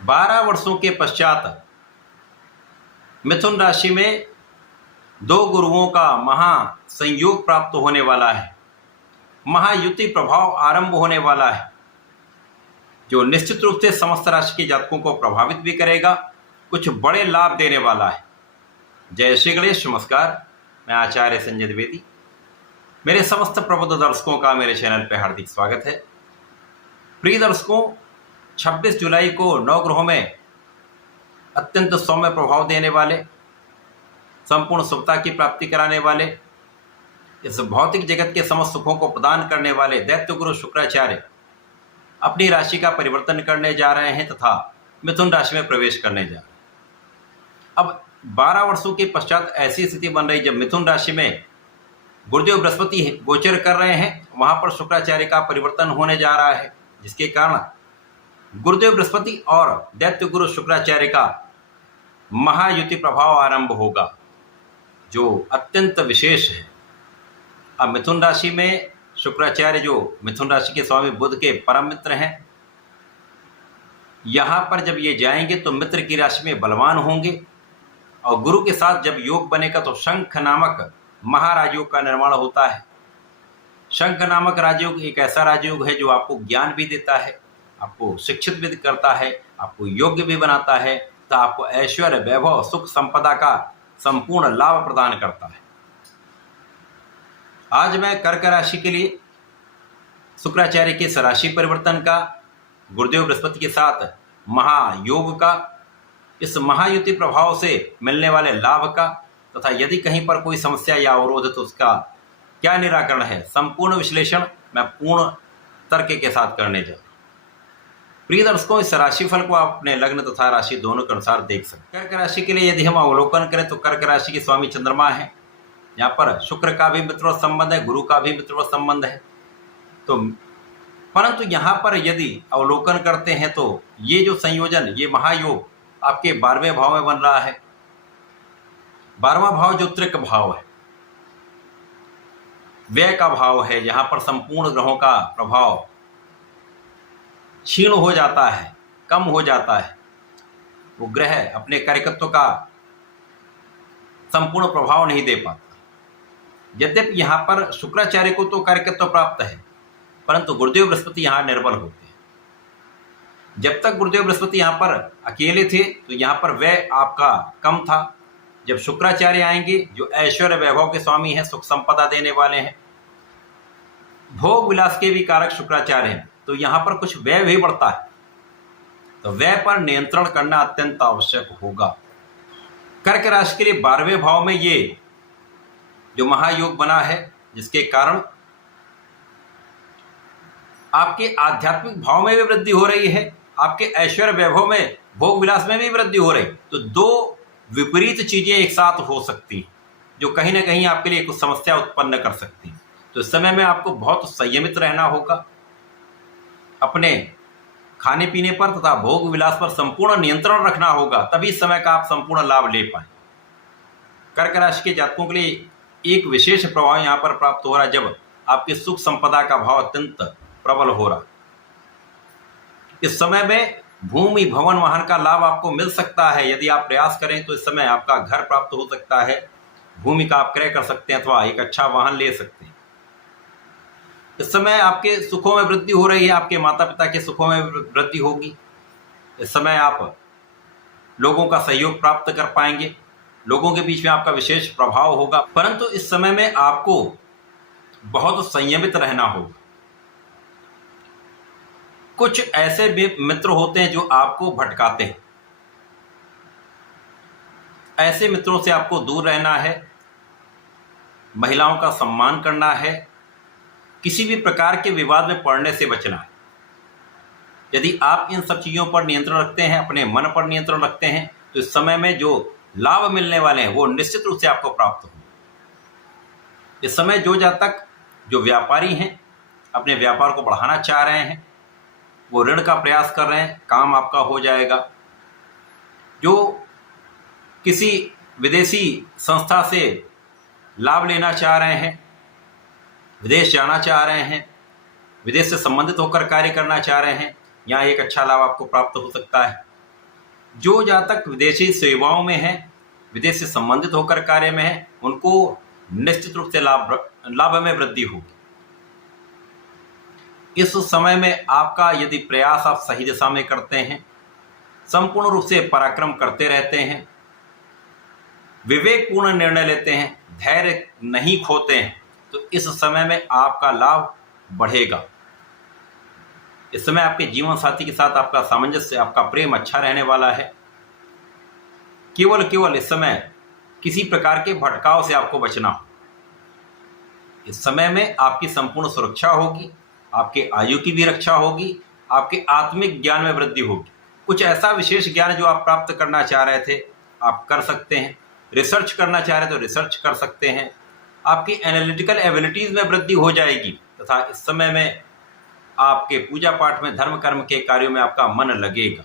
12 वर्षों के पश्चात मिथुन राशि में दो गुरुओं का महासंयोग प्राप्त होने वाला है। महायुति प्रभाव आरंभ होने वाला है, जो निश्चित रूप से समस्त राशि के जातकों को प्रभावित भी करेगा, कुछ बड़े लाभ देने वाला है। जय श्री गणेश। नमस्कार, मैं आचार्य संजय द्विवेदी। मेरे समस्त प्रबुद्ध दर्शकों का मेरे चैनल पर हार्दिक स्वागत है। प्रिय दर्शकों, 26 जुलाई को नवग्रहों में अत्यंत सौम्य प्रभाव देने वाले, संपूर्ण शुभता की प्राप्ति कराने वाले, इस भौतिक जगत के समस्त सुखों को प्रदान करने वाले दैत्य गुरु शुक्राचार्य अपनी राशि का परिवर्तन करने जा रहे हैं तथा मिथुन राशि में प्रवेश करने जा रहे हैं। अब 12 वर्षों के पश्चात ऐसी स्थिति बन रही जब मिथुन राशि में गुरुदेव बृहस्पति गोचर कर रहे हैं, वहां पर शुक्राचार्य का परिवर्तन होने जा रहा है, जिसके कारण गुरुदेव बृहस्पति और दैत्य गुरु शुक्राचार्य का महायुति प्रभाव आरंभ होगा, जो अत्यंत विशेष है। अब मिथुन राशि में शुक्राचार्य, जो मिथुन राशि के स्वामी बुध के परम मित्र हैं, यहां पर जब ये जाएंगे तो मित्र की राशि में बलवान होंगे और गुरु के साथ जब योग बनेगा तो शंख नामक महाराजयोग का निर्माण होता है। शंख नामक राजयोग एक ऐसा राजयोग है जो आपको ज्ञान भी देता है, आपको शिक्षित भी करता है, आपको योग्य भी बनाता है तथा आपको ऐश्वर्य, वैभव, सुख, संपदा का संपूर्ण लाभ प्रदान करता है। आज मैं कर्क राशि के लिए शुक्राचार्य के इस राशि परिवर्तन का, गुरुदेव बृहस्पति के साथ महायोग का, इस महायुति प्रभाव से मिलने वाले लाभ का तथा यदि कहीं पर कोई समस्या या अवरोध है तो उसका क्या निराकरण है, संपूर्ण विश्लेषण मैं पूर्ण तर्क के साथ करने जा रहा हूं। प्रिय दर्शकों, इस राशिफल को आप अपने लग्न तथा राशि दोनों के अनुसार देख सकते हैं। कर्क राशि के लिए यदि हम अवलोकन करें तो कर्क राशि के स्वामी चंद्रमा है। यहाँ पर शुक्र का भी मित्रवत संबंध है, गुरु का भी मित्रवत संबंध है। तो परंतु यहाँ पर यदि अवलोकन करते हैं तो ये जो संयोजन, ये महायोग आपके 12वें भाव में बन रहा है। 12वां भाव जो त्रिक भाव है, व्यय का भाव है, जहां पर संपूर्ण ग्रहों का प्रभाव क्षीण हो जाता है, कम हो जाता है। वो ग्रह अपने कार्यकत्व का संपूर्ण प्रभाव नहीं दे पाता। यद्यपि यहाँ पर शुक्राचार्य को तो कार्यकत्व प्राप्त है, परंतु गुरुदेव बृहस्पति यहाँ निर्बल होते हैं। जब तक गुरुदेव बृहस्पति यहाँ पर अकेले थे तो यहाँ पर व्यय आपका कम था। जब शुक्राचार्य आएंगे, जो ऐश्वर्य वैभव के स्वामी हैं, सुख संपदा देने वाले हैं, भोग विलास के भी कारक शुक्राचार्य हैं, तो यहाँ पर कुछ व्यय भी बढ़ता है। तो व्यय पर नियंत्रण करना अत्यंत आवश्यक होगा। कर्क राशि के लिए 12वें भाव में ये जो महायोग बना है, जिसके कारण आपके आध्यात्मिक भाव में भी वृद्धि हो रही है, आपके ऐश्वर्य वैभव में, भोग विलास में भी वृद्धि हो रही। तो दो विपरीत चीजें एक साथ हो सकती, जो कहीं ना कहीं आपके लिए कुछ समस्या उत्पन्न कर सकती। तो इस समय में आपको बहुत संयमित रहना होगा, अपने खाने पीने पर तथा भोग विलास पर संपूर्ण नियंत्रण रखना होगा, तभी इस समय का आप संपूर्ण लाभ ले पाए। कर्क राशि के जातकों के लिए एक विशेष प्रभाव यहाँ पर प्राप्त हो रहा है, जब आपके सुख संपदा का भाव अत्यंत प्रबल हो रहा। इस समय में भूमि, भवन, वाहन का लाभ आपको मिल सकता है। यदि आप प्रयास करें तो इस समय आपका घर प्राप्त हो सकता है, भूमि का आप क्रय कर सकते हैं अथवा एक अच्छा वाहन ले सकते हैं। इस समय आपके सुखों में वृद्धि हो रही है, आपके माता पिता के सुखों में वृद्धि होगी। इस समय आप लोगों का सहयोग प्राप्त कर पाएंगे, लोगों के बीच में आपका विशेष प्रभाव होगा। परंतु इस समय में आपको बहुत संयमित रहना होगा। कुछ ऐसे भी मित्र होते हैं जो आपको भटकाते हैं, ऐसे मित्रों से आपको दूर रहना है। महिलाओं का सम्मान करना है, किसी भी प्रकार के विवाद में पड़ने से बचना है। यदि आप इन सब चीज़ों पर नियंत्रण रखते हैं, अपने मन पर नियंत्रण रखते हैं, तो इस समय में जो लाभ मिलने वाले हैं वो निश्चित रूप से आपको प्राप्त होंगे। इस समय जो जातक, जो व्यापारी हैं, अपने व्यापार को बढ़ाना चाह रहे हैं, वो ऋण का प्रयास कर रहे हैं, काम आपका हो जाएगा। जो किसी विदेशी संस्था से लाभ लेना चाह रहे हैं, विदेश जाना चाह रहे हैं, विदेश से संबंधित होकर कार्य करना चाह रहे हैं, यहाँ एक अच्छा लाभ आपको प्राप्त हो सकता है। जो जातक विदेशी सेवाओं में है, विदेश से संबंधित होकर कार्य में है, उनको निश्चित रूप से लाभ में वृद्धि होगी। इस समय में आपका यदि प्रयास आप सही दिशा में करते हैं, संपूर्ण रूप से पराक्रम करते रहते हैं, विवेकपूर्ण निर्णय लेते हैं, धैर्य नहीं खोते हैं, तो इस समय में आपका लाभ बढ़ेगा। इस समय आपके जीवन साथी के साथ आपका सामंजस्य, आपका प्रेम अच्छा रहने वाला है। केवल इस समय किसी प्रकार के भटकाव से आपको बचना हो। इस समय में आपकी संपूर्ण सुरक्षा होगी, आपके आयु की भी रक्षा होगी, आपके आत्मिक ज्ञान में वृद्धि होगी। कुछ ऐसा विशेष ज्ञान जो आप प्राप्त करना चाह रहे थे, आप कर सकते हैं। रिसर्च करना चाह रहे तो रिसर्च कर सकते हैं। आपकी एनालिटिकल एबिलिटीज में वृद्धि हो जाएगी तथा इस समय में आपके पूजा पाठ में, धर्म कर्म के कार्यों में आपका मन लगेगा।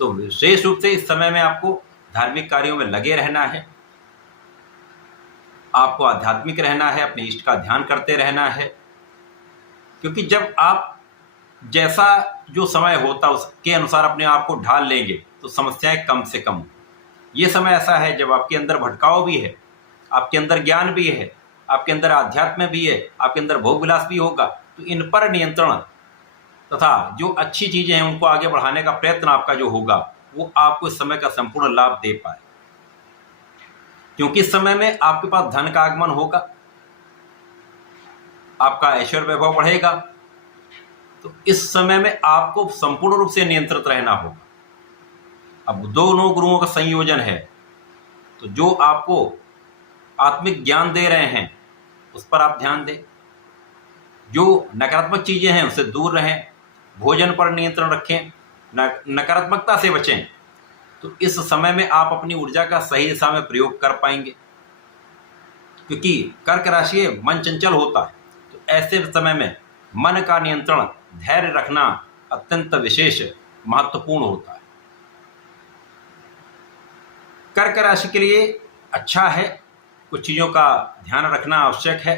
तो विशेष रूप से इस समय में आपको धार्मिक कार्यों में लगे रहना है, आपको आध्यात्मिक रहना है, अपने इष्ट का ध्यान करते रहना है। क्योंकि जब आप जैसा जो समय होता उसके अनुसार अपने आप को ढाल लेंगे तो समस्याएं कम से कम। ये समय ऐसा है जब आपके अंदर भटकाव भी है, आपके अंदर ज्ञान भी है, आपके अंदर आध्यात्म भी है, आपके अंदर भोग विलास भी होगा। तो इन पर नियंत्रण तथा जो अच्छी चीजें हैं उनको आगे बढ़ाने का प्रयत्न आपका जो होगा वो आपको इस समय का संपूर्ण लाभ दे पाए। क्योंकि इस समय में आपके पास धन का आगमन होगा, आपका ऐश्वर्य वैभव बढ़ेगा। तो इस समय में आपको संपूर्ण रूप से नियंत्रित रहना होगा। अब दोनों गुरुओं का संयोजन है, तो जो आपको आत्मिक ज्ञान दे रहे हैं उस पर आप ध्यान दें। जो नकारात्मक चीजें हैं उससे दूर रहें, भोजन पर नियंत्रण रखें, नकारात्मकता से बचें। तो इस समय में आप अपनी ऊर्जा का सही दिशा में प्रयोग कर पाएंगे। क्योंकि कर्क राशि मन चंचल होता है, तो ऐसे समय में मन का नियंत्रण, धैर्य रखना अत्यंत विशेष महत्वपूर्ण होता है। कर्क राशि के लिए अच्छा है, कुछ चीज़ों का ध्यान रखना आवश्यक है।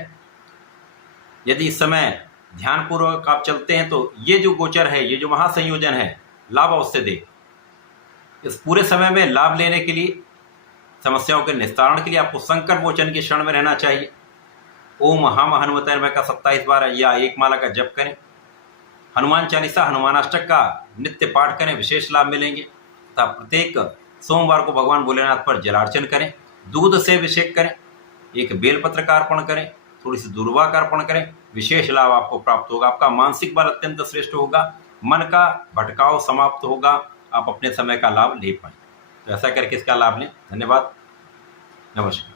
यदि इस समय ध्यानपूर्वक आप चलते हैं तो ये जो गोचर है, ये जो महासंयोजन है, लाभ अवश्य दे। इस पूरे समय में लाभ लेने के लिए, समस्याओं के निस्तारण के लिए आपको संकट मोचन की शरण में रहना चाहिए। ओम हम हनुमते नमः का 27 बार या एक माला का जप करें। हनुमान चालीसा, हनुमानाष्टक का नित्य पाठ करें, विशेष लाभ मिलेंगे। तथा प्रत्येक सोमवार को भगवान भोलेनाथ पर जलार्चन करें, दूध से अभिषेक करें, एक बेलपत्र का अर्पण करें, थोड़ी सी दूर्वा का अर्पण करें, विशेष लाभ आपको प्राप्त होगा। आपका मानसिक बल अत्यंत श्रेष्ठ होगा, मन का भटकाव समाप्त होगा, आप अपने समय का लाभ ले पाएंगे। तो ऐसा करके इसका लाभ लें। धन्यवाद, नमस्कार।